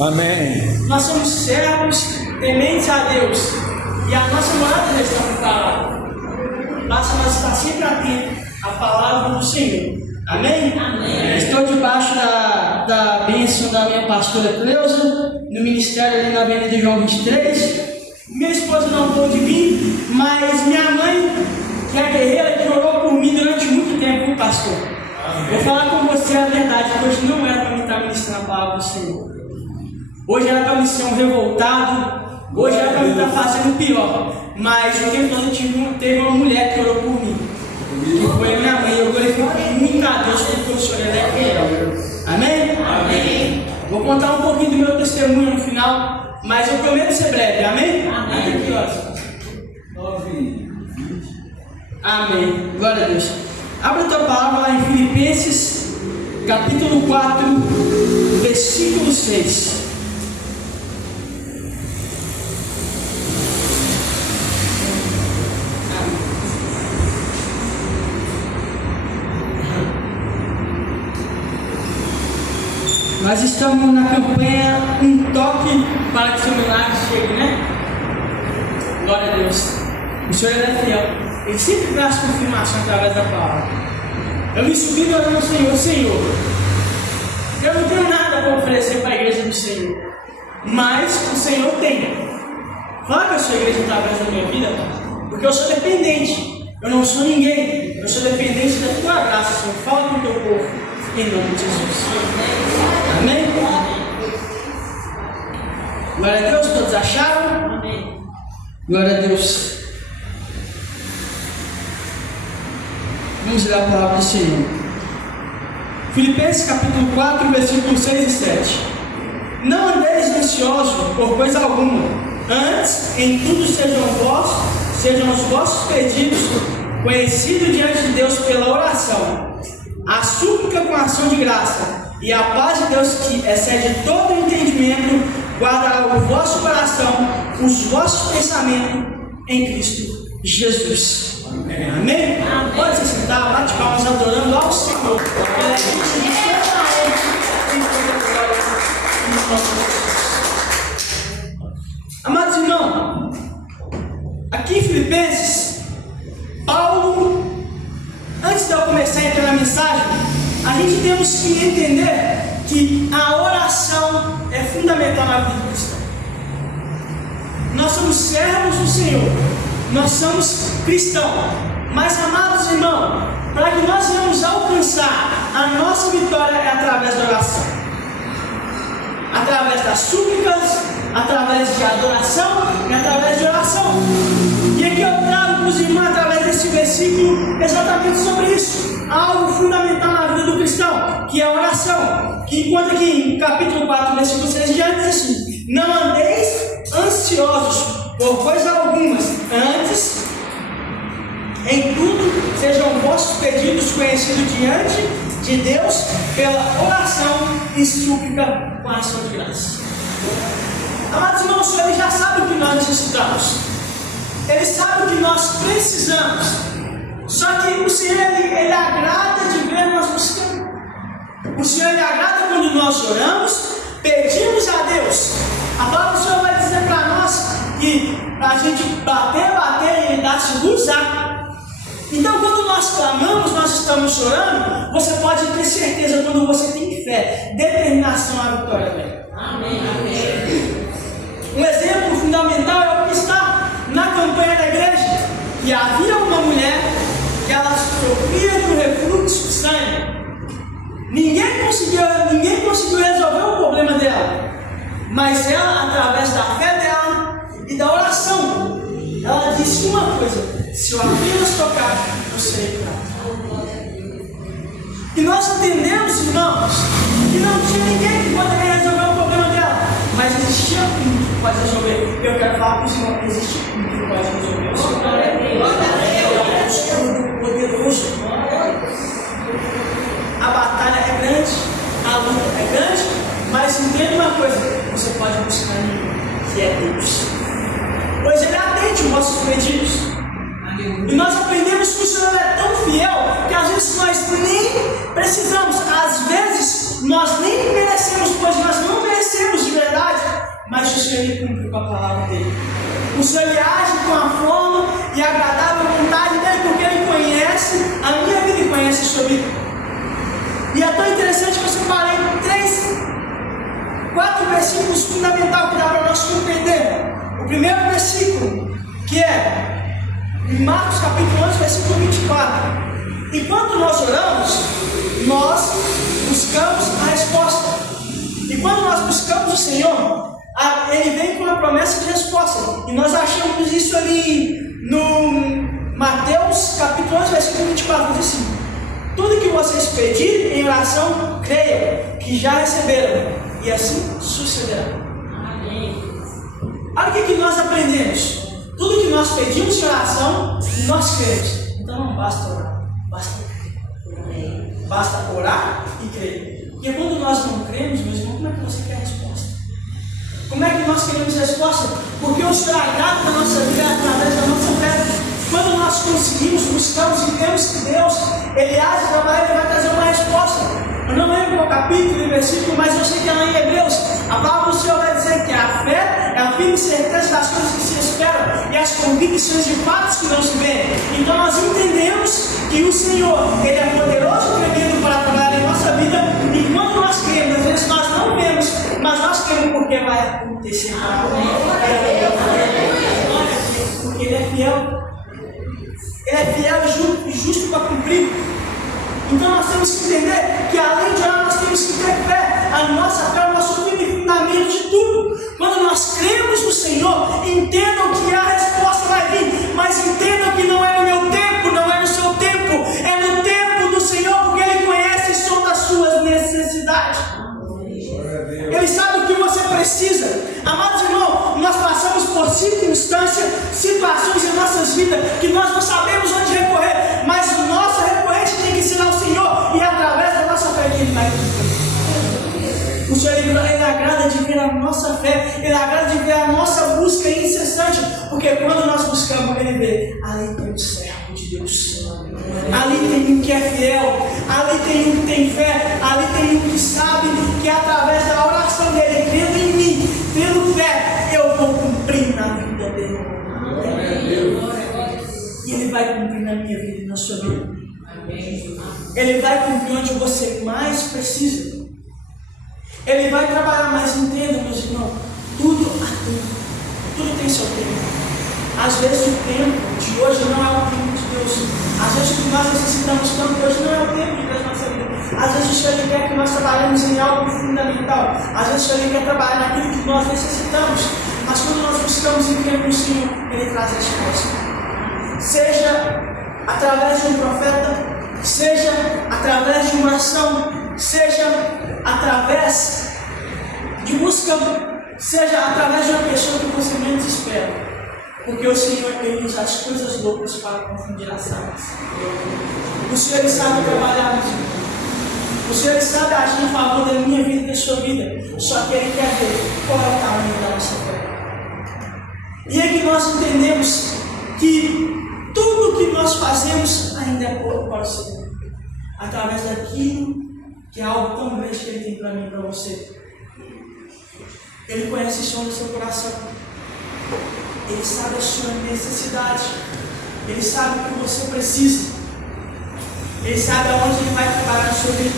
Amém. Nós somos servos tementes a Deus. E a nossa morada já está preparada. Basta nós estar sempre atentos à palavra do Senhor. Amém? Amém. Estou debaixo da bênção da minha pastora Cleusa, no ministério ali na Avenida João 23. Minha esposa não pôde vir, mas minha mãe, que é guerreira, que orou por mim durante muito tempo, pastor. Amém. Vou falar com você a verdade, que hoje não era para mim estar ministrando a palavra do Senhor. Hoje era para mim ser um revoltado, hoje era para mim estar fazendo pior. Mas o tempo todo teve uma mulher que orou por mim. Que foi a minha mãe. Eu glorifico muito a Deus porque o Senhor é fiel. Amém? Amém. Vou contar um pouquinho do meu testemunho no final, mas eu prometo ser breve. Amém? Amém. Aqui, ó. 9:20. Amém. Glória a Deus. Abra a tua palavra lá em Filipenses, capítulo 4, versículo 6. Nós estamos na campanha Um Toque para que o seu milagre chegue, né? Glória a Deus. O Senhor é fiel. Ele sempre traz confirmação através da palavra. Eu me subi orando ao Senhor, Senhor, eu não tenho nada para oferecer para a igreja do Senhor, mas o Senhor tem. Fala com a sua igreja através da minha vida, porque eu sou dependente. Eu não sou ninguém. Eu sou dependente da tua graça, Senhor. Fala com o teu povo, em nome de Jesus. Amém? Glória a Deus, todos acharam? Amém. Glória a Deus. Vamos ler a palavra do Senhor. Filipenses capítulo 4, versículos 6 e 7. Não andeis ansiosos por coisa alguma, antes em tudo sejam os vossos pedidos conhecidos diante de Deus pela oração, a súplica com ação de graça. E a paz de Deus, que excede todo entendimento, guardará o vosso coração, os vossos pensamentos em Cristo Jesus. Amém? Amém? Amém. Pode se sentar, bate palmas adorando ao Senhor. Amados irmãos, aqui em Filipenses, Paulo, antes de eu começar a entrar na mensagem, a gente temos que entender que a oração é fundamental na vida do cristão. Nós somos servos do Senhor, nós somos cristãos, mas amados irmãos, para que nós venhamos alcançar a nossa vitória é através da oração, através das súplicas, através de adoração e através de oração. E aqui eu trago para os irmãos, através desse versículo, exatamente sobre isso, algo fundamental na vida do cristão, que é a oração. Que enquanto aqui em capítulo 4, versículo 6 já diz assim: não andeis ansiosos por coisa alguma, antes em tudo sejam vossos pedidos conhecidos diante de Deus pela oração e súplica com ação de graça. Amados irmãos, o Senhor já sabe o que nós necessitamos, Ele sabe o que nós precisamos. Só que o Senhor, Ele agrada de ver nós buscando. O Senhor, Ele agrada quando nós oramos, pedimos a Deus. A palavra do Senhor vai dizer para nós que a gente bater e Ele dá-se luzar. Então, quando nós clamamos, nós estamos orando, você pode ter certeza, quando você tem fé, determinação à vitória dele. Amém. Amém. Um exemplo fundamental é o que está na campanha da igreja, que havia uma mulher que ela sofria do refluxo de sangue. Ninguém conseguiu resolver o problema dela, mas ela, através da fé dela e da oração, ela disse uma coisa: se eu apenas tocar, eu serei curado. E nós entendemos, irmãos, que não tinha ninguém que poderia resolver o problema dela, mas existia um que pode resolver. Eu quero falar para os irmãos: existe um que pode resolver. O Senhor é Deus, poderoso. A batalha é grande, a luta é grande, mas entenda uma coisa: você pode buscar um que é Deus, pois Ele atende os nossos pedidos. E nós aprendemos que o Senhor é tão fiel que às vezes nós nem precisamos, às vezes nós nem merecemos, pois nós não merecemos de verdade Senhor ele cumpre com a palavra dele. O Senhor ele age com a forma e agradável vontade dele, porque ele conhece a minha vida e conhece a sua vida. E é tão interessante que eu separei 4 versículos fundamentais que dá para nós compreender. O primeiro versículo, que é em Marcos capítulo 11, versículo 24. Enquanto nós oramos, nós buscamos a resposta. E quando nós buscamos o Senhor, Ele vem com uma promessa de resposta. E nós achamos isso ali no Mateus capítulo 11, versículo 24, diz assim: tudo que vocês pedirem em oração, creiam que já receberam, e assim sucederá. Amém. Olha o que nós aprendemos. Tudo que nós pedimos em oração, nós cremos. Então não basta orar, basta crer. Basta orar e crer. Porque quando nós não cremos, meus irmãos, como é que você quer a resposta? Como é que nós queremos a resposta? Porque o Senhor agrada da nossa vida através da nossa fé. Quando nós conseguimos, buscamos e vemos que Deus, Ele age, trabalha, Ele vai trazer uma resposta. Eu não lembro qual capítulo e versículo, mas eu sei que é lá em Hebreus, a palavra do Senhor vai dizer que a fé é a firme certeza das coisas que se esperam e as convicções de fatos que não se veem. Então nós entendemos que o Senhor, Ele é poderoso e tremendo para trabalhar em nossa vida, e quando nós cremos, às vezes nós não vemos, mas nós cremos porque vai acontecer. Porque Ele é fiel. Ele é fiel e justo para cumprir. Então nós temos que entender que além de orar, nós temos que ter fé. A nossa fé é o nosso fundamento de tudo. Quando nós cremos no Senhor, entendam que a resposta vai vir, mas entendam que não é no meu tempo, não é no seu tempo, é no tempo do Senhor, porque Ele conhece e sonda as suas necessidades. Ele sabe o que você precisa. Amados irmãos, nós passamos por circunstâncias, situações em nossas vidas que nós não sabemos onde recorrer, mas o nosso recorrente tem que ser ao Senhor, e através da nossa fé Ele vai cumprir. O Senhor ele agrada de ver a nossa fé, Ele agrada de ver a nossa busca incessante, porque quando nós buscamos, Ele vê, ali tem um servo de Deus, ali tem um que é fiel, ali tem um que tem fé, ali tem um que sabe que através da oração dele, crendo em mim, tendo fé, eu vou cumprir na vida dele. E Ele vai cumprir na minha vida e na sua vida. Ele vai cumprir onde você mais precisa. Ele vai trabalhar, mas entenda, meus irmãos, tudo há tempo, tudo tem seu tempo. Às vezes o tempo de hoje não é o tempo de Deus. Às vezes o que nós necessitamos tanto hoje não é o tempo de Deus na nossa vida. Às vezes o Senhor quer que nós trabalhemos em algo fundamental. Às vezes o Senhor quer trabalhar naquilo que nós necessitamos. Mas quando nós buscamos e cremos no Senhor, Ele traz a resposta. Seja através de um profeta, seja através de uma oração, seja através de busca, seja através de uma pessoa que você menos espera. Porque o Senhor, Ele usa as coisas loucas para confundir as sábias. O Senhor, Ele sabe trabalhar, meus irmãos. O Senhor, Ele sabe agir em favor da minha vida e da sua vida. Só que Ele quer ver qual é o tamanho da nossa fé. E é que nós entendemos que tudo que nós fazemos ainda é pouco para o Senhor. Através daquilo que é algo tão grande que Ele tem para mim e para você. Ele conhece o som do seu coração. Ele sabe a sua necessidade. Ele sabe o que você precisa. Ele sabe aonde Ele vai trabalhar na sua vida.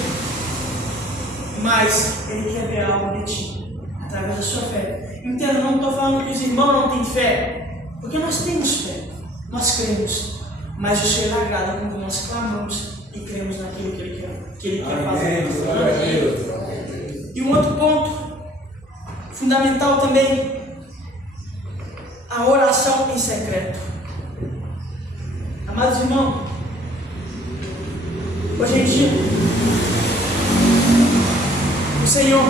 Mas Ele quer ver algo de ti, através da sua fé. Entenda, não estou falando que os irmãos não têm fé, porque nós temos fé, nós cremos. Mas o Senhor agrada quando nós clamamos e cremos naquilo que Ele quer fazer. E um outro ponto fundamental também, a oração em secreto. Amados irmãos, hoje em dia, o Senhor,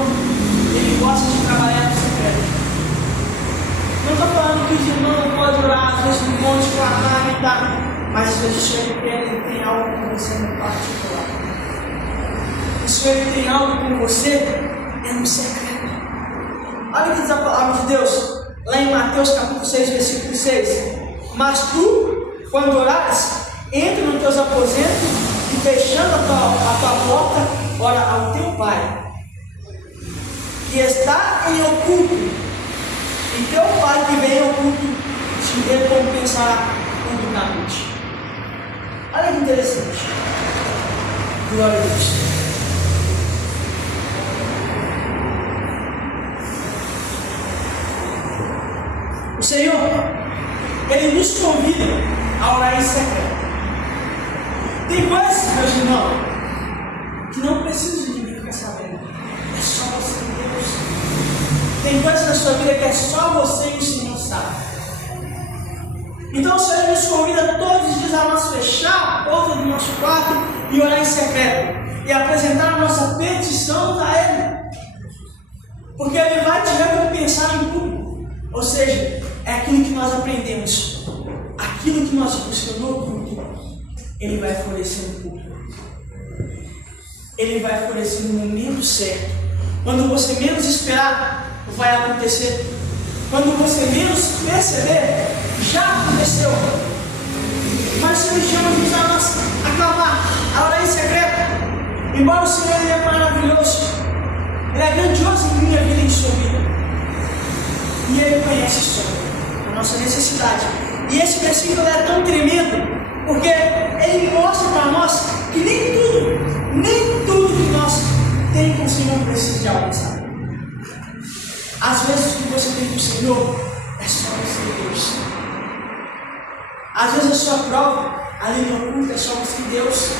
Ele gosta de trabalhar em secreto. Não estou falando que os irmãos não podem orar, às vezes não podem clamar, gritar, mas às vezes o Senhor Ele tem algo com você no particular. O Senhor Ele tem algo com você, é no secreto. Olha o que diz a palavra de Deus, lá em Mateus capítulo 6, versículo 6. Mas tu, quando orares, entra nos teus aposentos e fechando a tua porta, ora ao teu Pai, que está em oculto, e teu Pai que vem ao culto te recompensará publicamente. Olha que interessante. Glória a Deus. O Senhor, Ele nos convida a orar em secreto. Tem coisas, meus irmãos, que não precisa de ninguém ficar sabendo. É só você e Deus. Tem coisas na sua vida que é só você e o Senhor sabe. Então o Senhor nos convida todos os dias a nós fechar a porta do nosso quarto e orar em secreto. E apresentar a nossa petição a Ele. Porque Ele vai te recompensar em público. Ou seja, é aquilo que nós aprendemos. Aquilo que nós buscamos no culto, Ele vai florescer no público. Ele vai florescer no momento certo. Quando você menos esperar, vai acontecer. Quando você menos perceber, já aconteceu. Mas o Senhor chama-nos a nós a clamar, a orar em secreto. Embora o Senhor Ele é maravilhoso, Ele é grandioso em minha vida e em sua vida. E Ele conhece sobre a nossa necessidade. E esse versículo é tão tremendo, porque Ele mostra para nós que nem tudo que nós temos com o Senhor precisa de algo, sabe? Às vezes o que você tem com o Senhor é só você e Deus. Às vezes a sua prova ali no oculto é só você e Deus.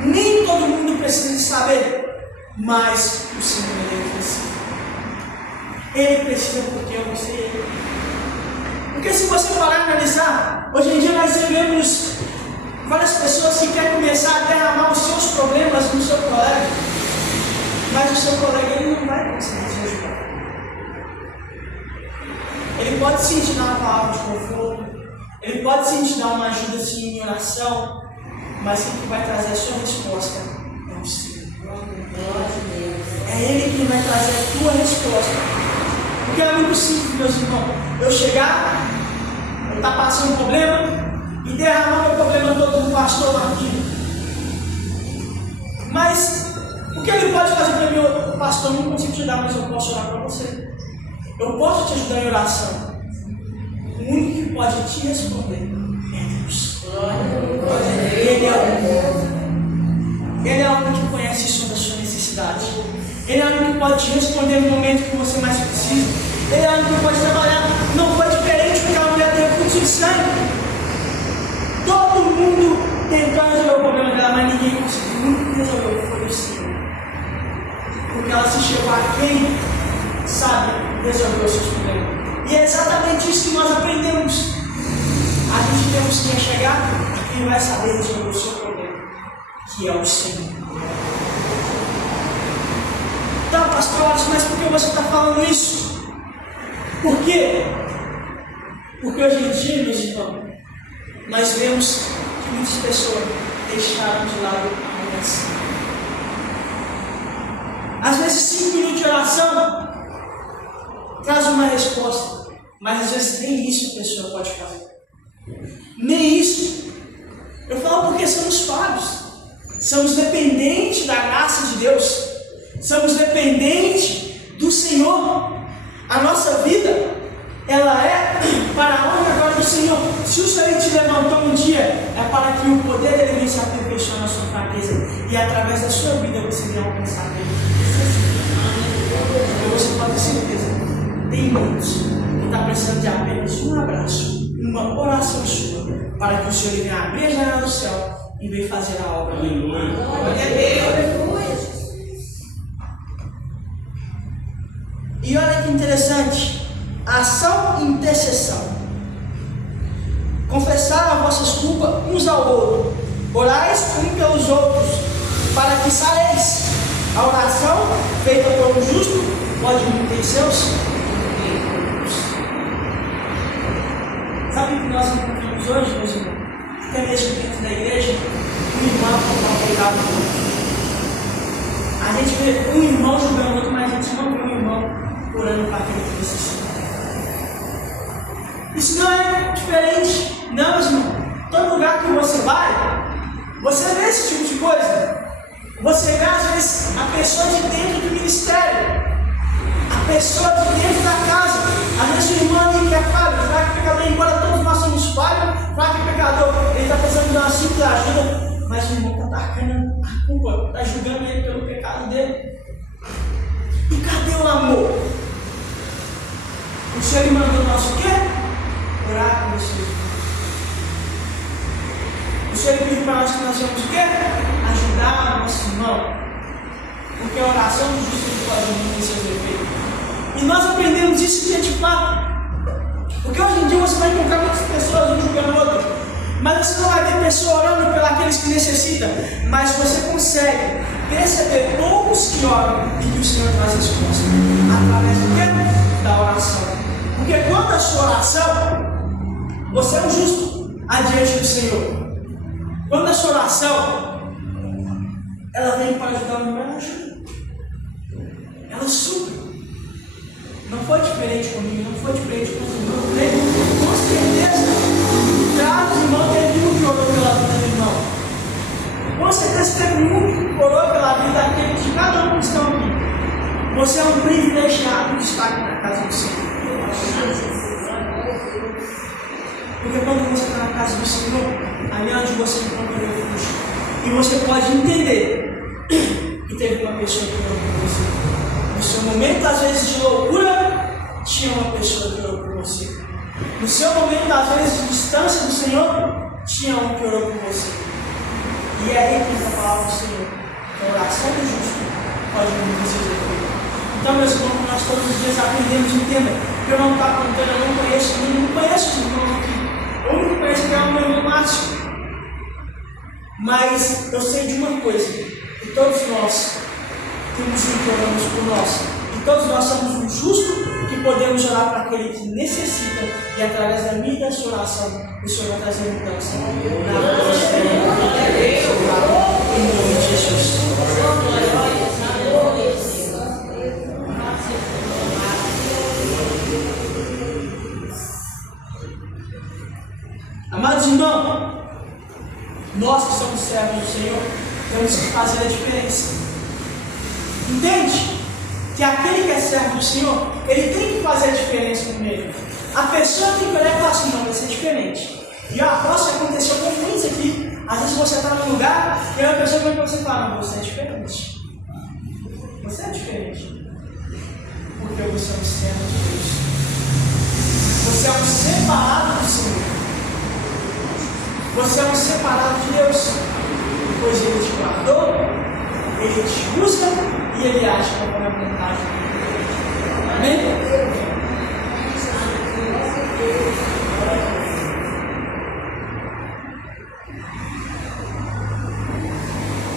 Nem todo mundo precisa de saber, mas o Senhor Ele precisa. Ele precisa porque eu você e Ele. Porque se você parar e analisar, hoje em dia nós vemos várias pessoas que querem começar a derramar os seus problemas no seu colega, mas o seu colega ele não vai conseguir te ajudar. Ele pode sim te dar uma palavra de conforto, ele pode sim te dar uma ajuda assim, em oração, mas quem vai trazer a sua resposta é o Senhor. É Ele quem vai trazer a tua resposta. Porque é muito simples, meus irmãos. Eu chegar, eu estar passando um problema e derramar meu problema todo no pastor Marquinhos. Mas o que ele pode fazer para mim? O pastor não consigo te dar, mas eu posso orar para você. Eu posso te ajudar em oração. O único que pode te responder é Deus. Ele é o único. Ele é o único que conhece sobre a sua necessidade. Ele é o único que pode te responder no momento que você mais precisa. Ele é o único que pode trabalhar. Não foi diferente porque a mulher teve fluxo de sangue. Todo mundo tentou resolver o problema dela, mas ninguém conseguiu. O único que resolveu foi o Senhor. Porque ela se chegou a quem sabe resolver os seus problemas. E é exatamente isso que nós aprendemos. A gente temos que chegar a quem vai saber resolver o seu problema, que é o Senhor. Então, pastor, mas por que você está falando isso? Por quê? Porque hoje em dia, meus irmãos, nós vemos que muitas pessoas deixaram de lado a oração. Às vezes 5 minutos de oração traz uma resposta, mas às vezes nem isso a pessoa pode fazer. Nem isso. Eu falo porque somos falhos, somos dependentes da graça de Deus. Somos dependentes do Senhor. A nossa vida, ela é para a honra e glória do Senhor. Se o Senhor te levantou um dia, é para que o poder dele venha se aperfeiçoar na sua fraqueza. E através da sua vida você venha alcançar Deus. E você pode ter certeza, tem muitos que estão precisando de apenas um abraço, uma oração sua, para que o Senhor venha abrir a janela do céu e venha fazer a obra. Aleluia. E olha que interessante, ação e intercessão. Confessar as vossas culpas uns ao outro, orais uns pelos outros, para que sareis. A oração feita por um justo pode manter seus inimigos. Sabe o que nós encontramos hoje, meus irmãos? Até mesmo dentro da igreja, um irmão com pecado. A gente vê um irmão julgando outro, mas a gente não vê um irmão orando para aquele que necessita. Isso não é diferente, não, irmão. Todo lugar que você vai, você vê esse tipo de coisa. Você vê às vezes a pessoa de dentro do ministério, a pessoa de dentro da casa, vezes o irmão ali que é falho, fraco e pecador, embora todos nós somos falhos, fraco e pecador, ele está precisando de uma simples ajuda, mas o irmão está arcando a culpa, está julgando ele pelo pecado dele. E cadê o amor? O Senhor mandou nós o quê? Orar com vocês. O Senhor pediu para nós que nós íamos o quê? Ajudar o nosso irmão. Porque a oração do justo pode ter seus efeitos. E nós aprendemos isso de fato. Porque hoje em dia você vai encontrar muitas pessoas um julgando outro. Mas você não vai ver pessoa orando pelos que necessitam. Mas você consegue perceber poucos que oram e que o Senhor traz resposta. Através do quê? Da oração. Porque quando a sua oração, você é um justo adiante do Senhor. Quando a sua oração, ela vem para ajudar o irmão, ela ajuda. Ela supre. Não foi diferente comigo, não foi diferente com os irmãos. Com certeza, traz o irmão teve um que orou pela vida do irmão. Com certeza teve um que orou pela vida daqueles de cada um que estão aqui. Você é um privilegiado de estar aqui na casa do Senhor. Porque quando você está na casa do Senhor, ali onde você encontra o refúgio, e você pode entender que teve uma pessoa que orou por você. No seu momento, às vezes, de loucura, tinha uma pessoa que orou por você. No seu momento, às vezes, de distância do Senhor, tinha um que orou por você. E é aí que entra a palavra do Senhor. A oração do justo pode muito seus efeitos. Então, meus irmãos, nós todos os dias aprendemos, entenda, que eu não estou contando, eu não conheço os irmãos aqui. O único que conheço é o meu irmão Márcio. Mas eu sei de uma coisa, que todos nós temos um que oramos por nós. E todos nós somos um justo que podemos orar para aquele que necessita. E através da minha e da sua oração, o Senhor vai trazer mudança. Em nome de Jesus. Amados irmãos, nós que somos servos do Senhor, temos que fazer a diferença. Entende? Que aquele que é servo do Senhor, ele tem que fazer a diferença no meio. A pessoa tem que olhar e falar assim, não, vai ser diferente. E posso acontecer com muitos aqui. Às vezes você está num lugar e a pessoa vem para você e fala, não, você é diferente. Você é diferente. Porque você é um servo de Deus. Você é um separado do Senhor. Você é um separado de Deus. Pois Ele te guardou, Ele te busca e Ele age conforme a vontade dele. Amém?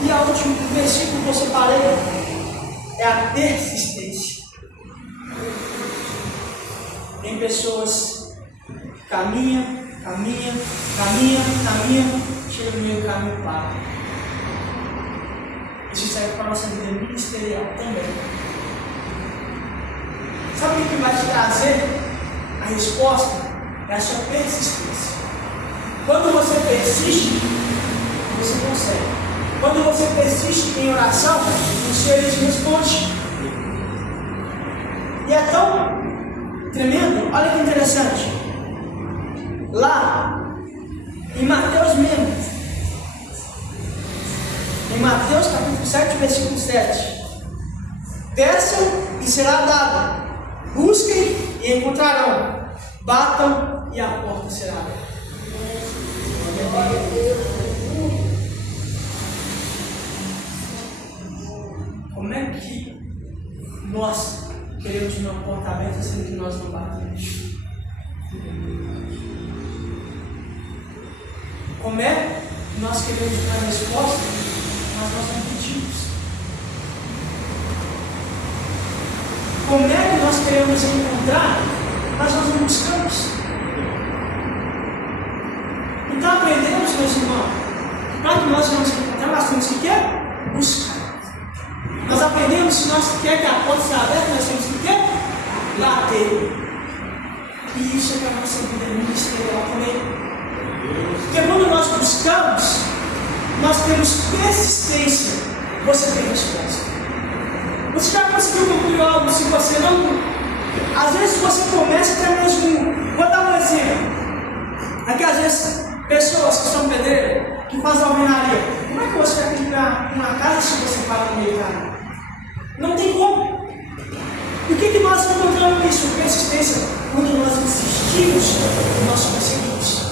E o último versículo que eu separei é a persistência. Tem pessoas que caminham, chega no meio do caminho e para. Isso serve para a nossa vida ministerial também. Sabe o que vai te trazer a resposta? É a sua persistência. Quando você persiste, você consegue. Quando você persiste em oração, o Senhor te responde. E é tão tremendo, olha que interessante. Lá, em Mateus mesmo, em Mateus capítulo 7, versículo 7. Peçam e será dado. Busquem e encontrarão. Batam e a porta será aberta. Como é que nós queremos uma porta aberta sendo que nós não batemos? Como é que nós queremos dar resposta, mas nós não pedimos? Como é que nós queremos encontrar, mas nós não buscamos? Então aprendemos, meus irmãos, para que nós vamos encontrar, nós temos que quê? Buscar. Nós aprendemos que nós queremos que a porta seja aberta, nós temos que quê? Bater. E isso é para a nossa vida ministerial também. Porque quando nós buscamos, nós temos persistência, você tem resposta. Você já conseguiu concluir algo se você não? Às vezes você começa conhece até mesmo. Vou dar um exemplo. Aqui às vezes, pessoas que são pedreiros, que fazem alvenaria, como é que você vai comprar uma casa se você paga no meio caro? Não tem como. E o que nós encontramos nisso? Persistência. Quando nós insistimos, nós conseguimos.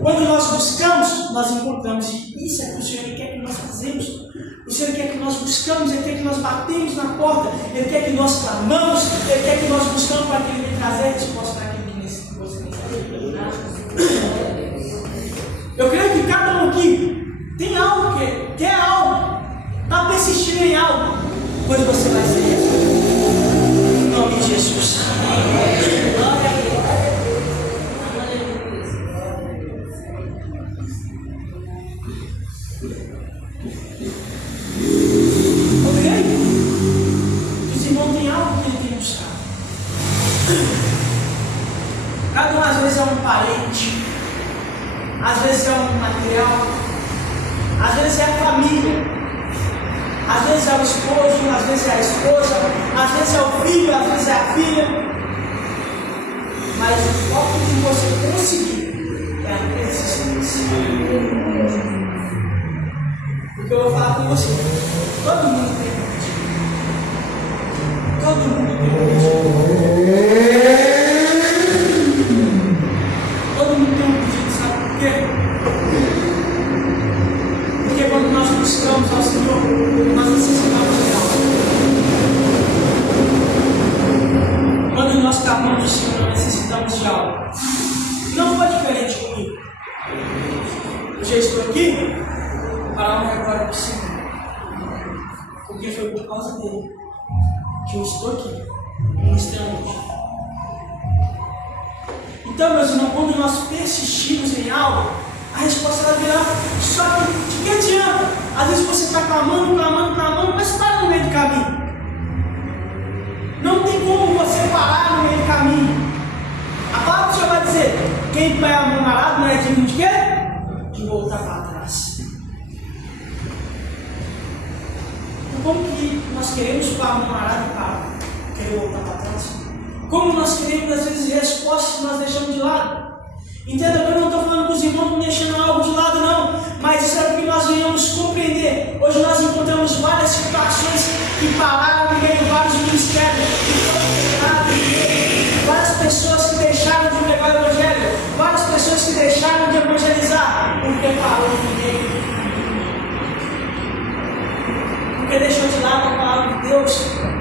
Quando nós buscamos, nós encontramos. E isso é o que o Senhor quer que nós fazemos. O Senhor quer que nós buscamos, Ele quer que nós batemos na porta, Ele quer que nós clamamos, Ele quer que nós buscamos para que Ele venha trazer a resposta naquilo que você necessita. Eu creio que cada um aqui tem algo que quer algo, está persistindo em algo, pois você vai ser isso. Em nome de Jesus. Os irmãos têm algo que ele tem buscado. Cada um às vezes é um parente, às vezes é um material, às vezes é a família, às vezes é o esposo, às vezes é a esposa, às vezes é o filho, às vezes é a filha. Mas o foco de você conseguir é a persistência. Porque eu vou falar com você. Todo mundo tem um pedido. Todo mundo tem um pedido. Todo mundo tem um pedido, sabe por quê? Porque quando nós buscamos ao Senhor, nós necessitamos de algo. Quando nós clamamos ao Senhor, nós necessitamos de algo. Não foi diferente comigo. Eu já estou aqui para uma glória do Senhor. Porque foi por causa dele que eu estou aqui, ministrando. Então, meus irmãos, quando nós persistimos em algo, a resposta vai virar. Só que de que adianta? Às vezes você está clamando, mas para no meio do caminho. Não tem como você parar no meio do caminho. A palavra do Senhor vai dizer: quem pega a mão arada não é digno de quê? De voltar para trás. Então, como que nós queremos parar a mão arada para querer voltar para trás? Como nós queremos, às vezes, respostas que nós deixamos de lado. Entenda que eu não estou falando com os irmãos deixando algo de lado, não. Mas isso é o que nós venhamos compreender. Hoje nós encontramos várias situações que pararam no meio, vários ministérios que foram fechados, várias pessoas que deixaram de pregar o Evangelho, várias pessoas que deixaram de evangelizar, porque parou no meio. Porque deixou de lado a palavra de Deus,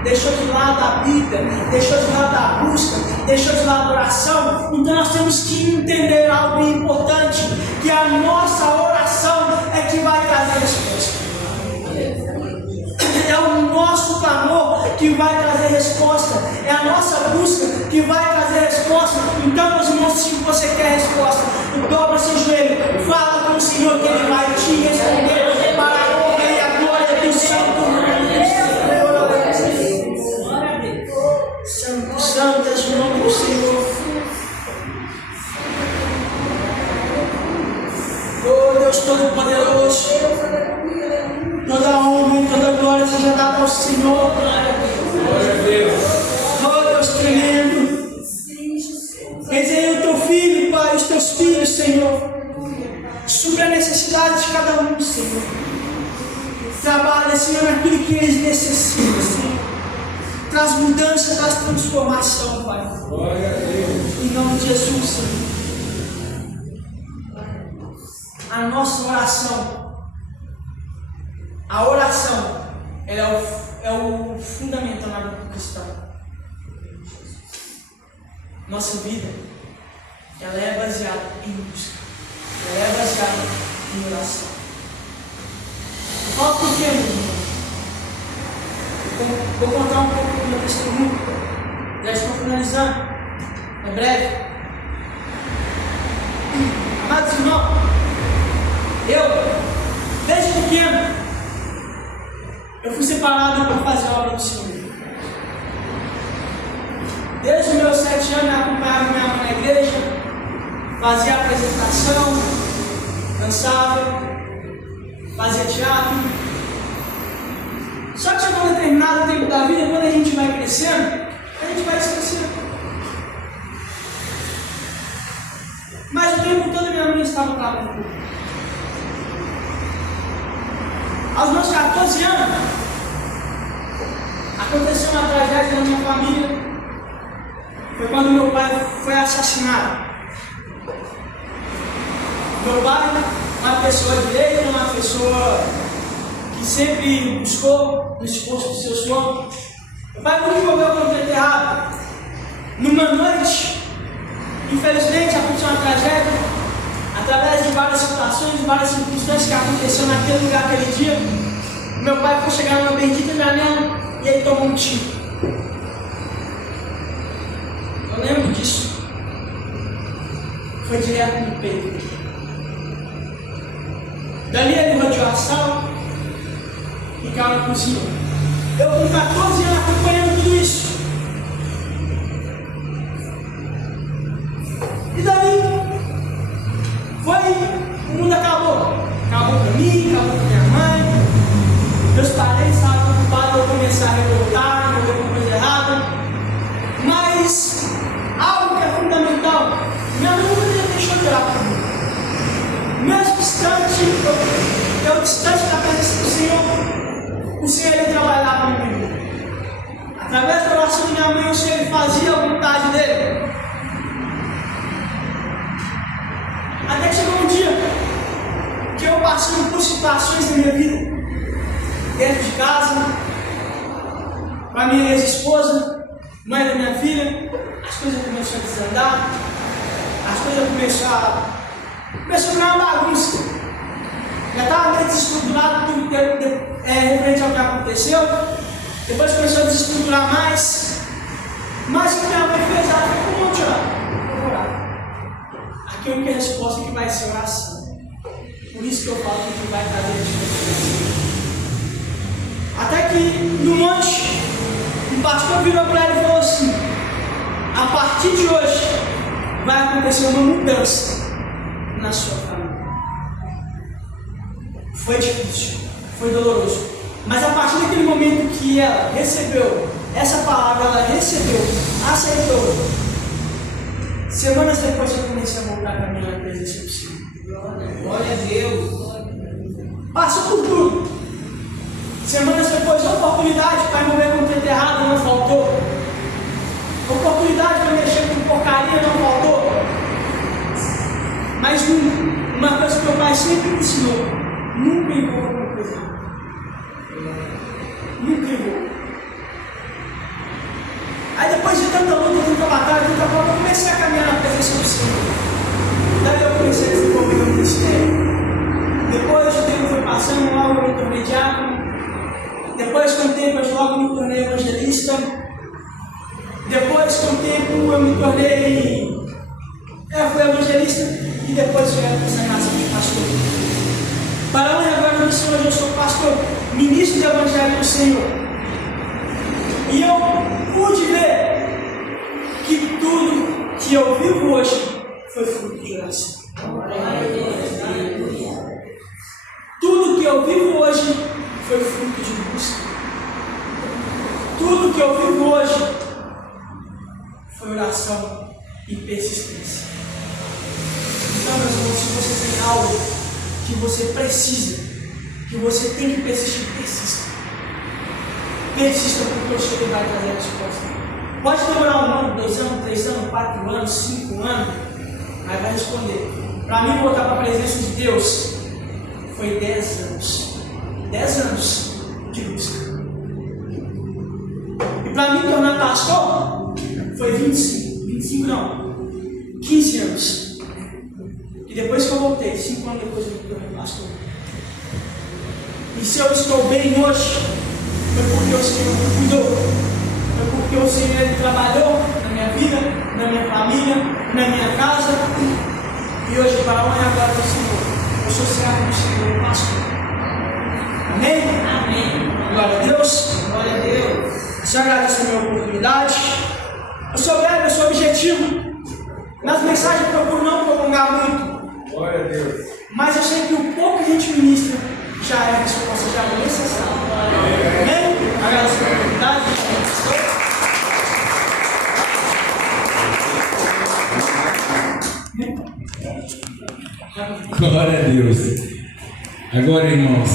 deixou de lado a Bíblia, deixou de lado a busca, deixou de lado a oração. Então nós temos que entender algo importante, que a nossa oração é que vai trazer resposta. É o nosso clamor que vai trazer resposta, é a nossa busca que vai trazer resposta. Então, meus irmãos, se você quer resposta, dobra seu joelho, fala com o Senhor que Ele vai te responder para a honra e a glória do Santo nome do Senhor. Santo, santo é o nome do Senhor. Oh Deus Todo-Poderoso, toda honra e toda glória seja dada ao Senhor. Glória a Deus. Oh Deus tremendo. Eis aí o teu filho, Pai, os teus filhos, Senhor. Supra a necessidade de cada um, Senhor. Trabalha, Senhor, naquilo que eles necessitam, Senhor. Traz mudança, traz transformação, Pai. Glória a Deus. Em nome de Jesus, Senhor. A nossa oração, ela é o fundamental na vida cristã. Nossa vida, ela é baseada em busca, ela é baseada em oração. Eu falo por quê, meu irmão? Vou contar um pouco do meu testemunho. Já estou finalizando, é breve. Amados irmãos, desde pequeno, eu fui separado para fazer a obra do Senhor. Desde os meus 7 anos, eu acompanhava minha mãe na igreja, fazia apresentação, dançava, fazia teatro. Só que chegou um determinado tempo da vida, quando a gente vai crescendo, a gente vai esquecendo. palavra de Deus. Aos meus 14 anos, aconteceu uma tragédia na minha família. Foi quando meu pai foi assassinado. Meu pai, uma pessoa direita, uma pessoa que sempre buscou no esforço do seu sonho. Meu pai nunca envolveu completamente errado. Numa noite, infelizmente, aconteceu uma tragédia, através de várias situações, várias circunstâncias que aconteceram naquele lugar, aquele dia. Meu pai foi chegar numa bendita janela e ele tomou um tiro. Eu lembro disso. Foi direto no peito. Dali ele rodeou a sala e caiu na cozinha. Eu com 14 anos acompanhando tudo isso. E dali o mundo acabou. Acabou para mim, acabou para minha mãe. Meus parentes estavam preocupados eu começar a revoltar, não ver alguma coisa errada. Mas algo que é fundamental, minha mãe nunca deixou de orar por mim. Mesmo distante, eu distante da presença do Senhor, o Senhor ele trabalhava no meu vida. Através da oração de minha mãe, o Senhor ele fazia a vontade dele. Até que chegou um dia que eu passei por situações na minha vida, dentro de casa, com a minha ex-esposa, mãe da minha filha, as coisas começaram a desandar, as coisas começaram a virar uma bagunça. Já estava meio desestruturado tudo referente ao que aconteceu. Depois começou a desestruturar mais. Mas o que minha mãe fez, ela ficou muito orar. Vou orar. Aqui é a única resposta que vai ser oração. Por isso que eu falo que vai trazer a diferença. Até que no monte, o pastor virou para ele e falou assim: a partir de hoje vai acontecer uma mudança na sua família. Foi difícil, foi doloroso, mas a partir daquele momento que ela recebeu essa palavra, ela recebeu, aceitou. Semanas depois eu comecei a voltar a caminhar na presença do Senhor. Glória a Deus. Passou por tudo. Semanas depois, oportunidade para mover com o errado não faltou. Oportunidade para mexer com porcaria não faltou. Mas uma coisa que meu pai sempre me ensinou: nunca envolva com coisa errada. Nunca envolva. Aí depois de tanta luta, tanta batalha, tanta prova, eu comecei a caminhar na presença do Senhor. Daí eu comecei a desenvolver meu ministério. Depois o tempo foi passando, logo eu me tornei diácono. Depois com o tempo eu logo me tornei evangelista. Depois com o tempo eu me tornei... fui evangelista e depois eu era consagração de pastor. Para onde agora no Senhor eu sou pastor, ministro do Evangelho do Senhor. E eu pude ver que tudo que eu vivo hoje foi fruto de oração. Tudo que eu vivo hoje foi fruto de busca. Tudo que eu vivo hoje foi oração e persistência. Então, meus irmãos, se você tem algo que você precisa, que você tem que persistir, persista. Persista, porque o Senhor vai trazer a resposta. Pode demorar 1 ano, 2 anos, 3 anos, 4 anos, 5 anos, mas vai responder. Para mim, voltar para a presença de Deus foi 10 anos. 10 anos de busca. E para mim tornar pastor foi 25 não, 15 anos. E depois que eu voltei, 5 anos depois eu me tornei pastor. E se eu estou bem hoje, foi porque o Senhor me cuidou. Foi porque o Senhor ele trabalhou na minha vida, na minha família, na minha casa. E hoje, para onde agora do Senhor, eu sou servo do Senhor, pastor. Amém? Amém. Glória a Deus. Glória a Deus. Eu agradeço a minha oportunidade. Eu sou breve, eu sou objetivo. Nas mensagens eu procuro não prolongar muito. Glória a Deus. Mas eu sei que o pouco que a gente ministra já é a resposta, já é necessário. Amém? Agradeço a minha oportunidade. Glória a Deus. Agora, irmãos,